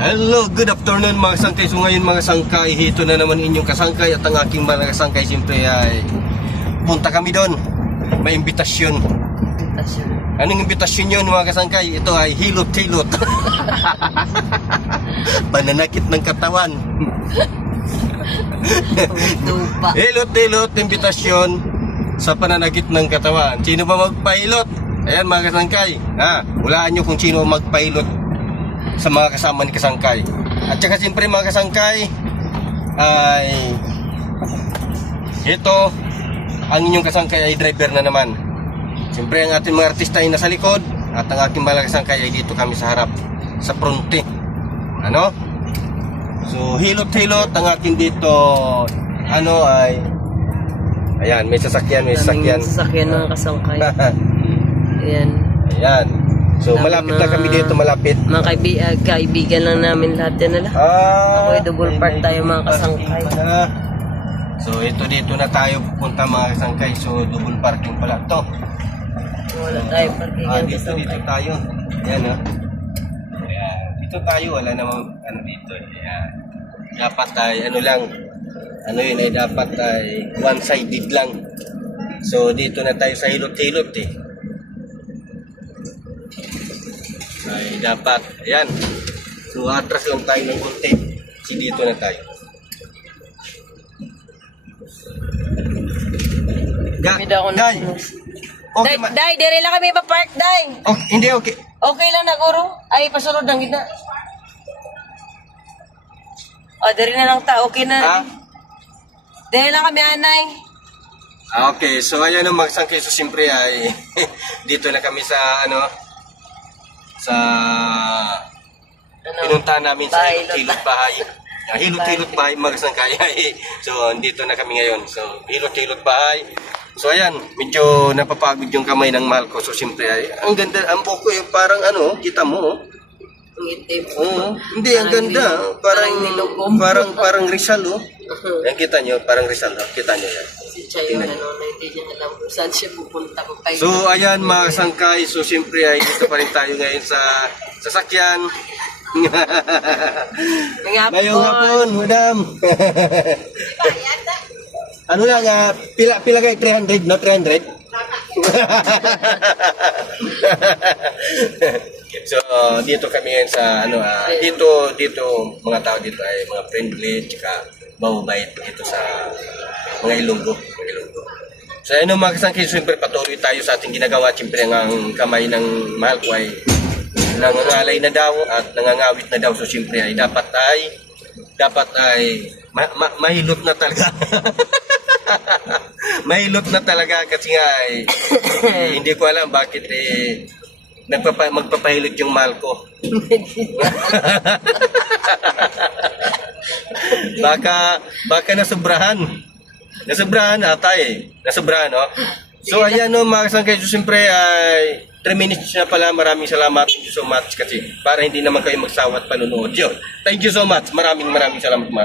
Hello, good afternoon mga sangkay. So ngayon mga sangkay, hito na naman inyong kasangkay. At ang aking mga kasangkay siyempre ay punta kami doon. May imbitasyon. Anong imbitasyon yun mga kasangkay? Ito ay hilot-hilot. Pananakit ng katawan. Hilot-hilot, imbitasyon sa pananakit ng katawan. Sino ba magpahilot? Ayan mga kasangkay, hulaan nyo kung sino magpahilot sa mga kasama ni kasangkay. At saka siyempre mga kasangkay ay ito, ang inyong kasangkay ay driver na naman. Siyempre ang ating mga artista ay nasa likod at ang aking mga kasangkay ay dito kami sa harap, sa fronte. Ano? So hilot-hilot ang aking dito ay ayan, may sasakyan, Sasakyan ng kasangkay. Ayan. Ayan. So malapit na kami dito, malapit. Mga kaibigan lang namin lahat yan nila. Ako ay double part tayo mga kasangkay. So ito dito na tayo pupunta mga kasangkay. So double parking pala to. Wala tayo parkingan Dito tayo. Ayan Ayan. Dito tayo, wala namang dito. Ayan. Dapat ay yun ay dapat ay one-sided lang. So dito na tayo sa hilot-hilot ay dapat, ayan. So atras lang tayo ng konti. So dito na tayo. Day! Okay, Day, dire lang kami pa-park, Day. okay, hindi okay. Okay lang na, Guro. Ay, pasunod ng gitna. O, dire na lang ta. Okay na. Dire lang kami, Anay. Okay, so ayan ang magsangkay. So siyempre ay dito na kami sa sa pinuntahan namin sa hilot-hilot bahay. Hilot-hilot bahay magsangkay. So dito na kami ngayon. So hilot-hilot bahay. So ayan, medyo napapagod yung kamay ng mahal ko. So siyempre ay ang ganda, ang buko yung parang kita mo. Ang itim. Hindi, ang ganda. Parang Rizal Yan kita nyo, parang Rizal. Kita nyo yan. Si Chayo na hindi niya alam kung saan siya pupunta. So ayan mga sangkay, so siyempre ay dito pa rin tayo ngayon sa sasakyan. Ngayong hapon, madam. Ano lang, pila kayo 300, no? 300? So dito kami ngayon sa dito mga tao dito ay mga friendly, tsaka mababait dito sa mga Ilonggo. So mga kasangkay, siyempre patuloy tayo sa ating ginagawa. Siyempre ang kamay ng mahal ko ay nangangalay na daw at nangangawit na daw. So siyempre ay dapat ay mahilot na talaga. Mahilot na talaga kasi nga hindi ko alam bakit magpapahilot yung mahal ko. baka nasobrahan ata nasobrahan So ayan mga kasangkay, so siyempre ay 3 minutes na pala. Maraming salamat, thank you so much kasi para hindi naman kayo magsawa at panunood yun. Thank you so much, maraming salamat mga